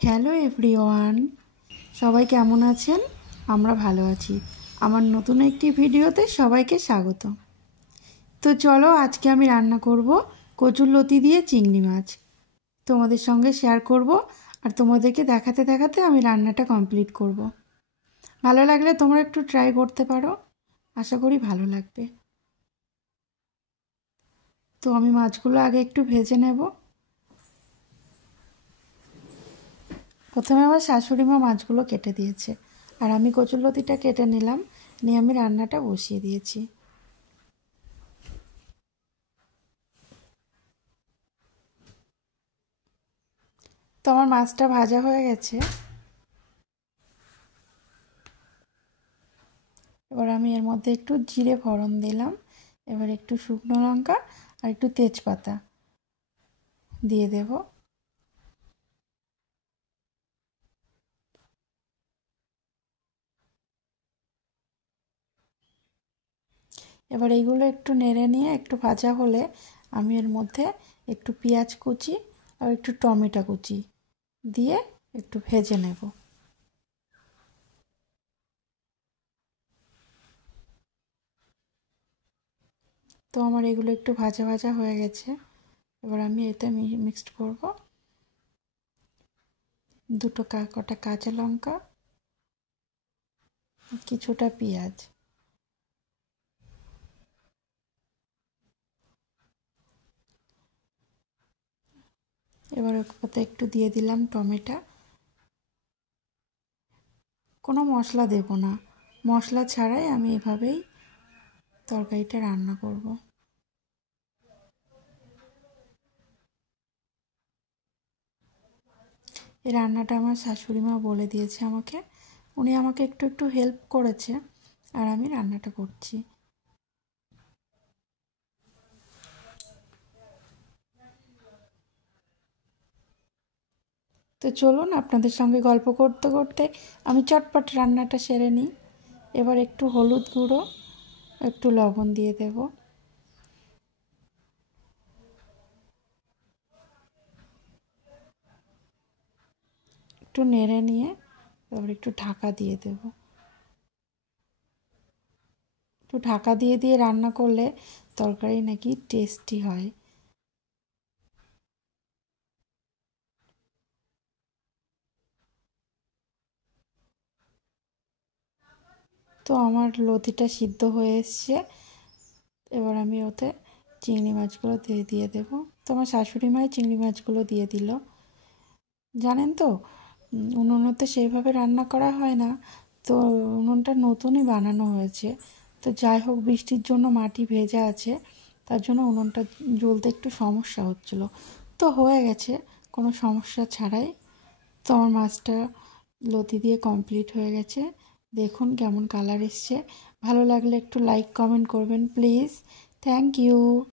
Hello everyone, সবাই কেমন আছেন? আমরা ভালো আছি। আমার নতুন একটি ভিডিওতে সবাইকে স্বাগত। তো চলো, আজকে আমি রান্না করব কচুরলতি দিয়ে চিংড়ি মাছ। তোমাদের সঙ্গে শেয়ার করব আর তোমাদেরকে দেখাতে দেখাতে আমি রান্নাটা কমপ্লিট করব। ভালো লাগলে তোমরা একটু ট্রাই করতে পারো, আশা করি ভালো লাগবে। তো আমি মাছগুলো আগে একটু ভেজে নেব। প্রথমে আমার শাশুড়ি মা মাছগুলো কেটে দিয়েছে আর আমি কচুরলতিটা কেটে নিলাম, নিয়ে আমি রান্নাটা বসিয়ে দিয়েছি। তো আমার মাছটা ভাজা হয়ে গেছে। এবার আমি এর মধ্যে একটু জিরে ফোড়ন দিলাম, এবার একটু শুকনো লঙ্কা আর একটু তেজপাতা দিয়ে দেব। এবার এইগুলো একটু নেড়ে নিয়ে একটু ভাজা হলে আমি এর মধ্যে একটু পেঁয়াজ কুচি আর একটু টমেটো কুচি দিয়ে একটু ভেজে নেব। তো আমার এগুলো একটু ভাজা ভাজা হয়ে গেছে। এবার আমি এতে মিক্সড করব দুটো কটা কাঁচা লঙ্কা, কিছুটা পেঁয়াজ। এবার ওতে একটু দিয়ে দিলাম টমেটো। কোনো মশলা দেব না, মশলা ছাড়াই আমি এভাবেই তরকারিটা রান্না করব। এই রান্নাটা আমার শাশুড়ি মা বলে দিয়েছে আমাকে, উনি আমাকে একটু একটু হেল্প করেছে আর আমি রান্নাটা করছি। তো চলুন, আপনাদের সঙ্গে গল্প করতে করতে আমি চটপট রান্নাটা সেরে নিই। এবার একটু হলুদ গুঁড়ো, একটু লবণ দিয়ে দেব। একটু নেড়ে নিয়ে এবার একটু ঢাকা দিয়ে দেব। একটু ঢাকা দিয়ে দিয়ে রান্না করলে তরকারি নাকি টেস্টি হয়। তো আমার লতিটা সিদ্ধ হয়ে এসছে। এবার আমি ওতে চিংড়ি মাছগুলো দিয়ে দেবো। তো আমার শাশুড়ি মাই চিংড়ি মাছগুলো দিয়ে দিল। জানেন তো, উনুনেতে সেইভাবে রান্না করা হয় না, তো উনুনটা নতুনই বানানো হয়েছে। তো যাই হোক, বৃষ্টির জন্য মাটি ভেজা আছে, তার জন্য উনুনটা জ্বলতে একটু সমস্যা হচ্ছিল। তো হয়ে গেছে কোনো সমস্যা ছাড়াই। তো আমার মাছটা লতি দিয়ে কমপ্লিট হয়ে গেছে। দেখুন কেমন কালার এসছে। ভালো লাগলে একটু লাইক কমেন্ট করবেন প্লিজ। Thank you.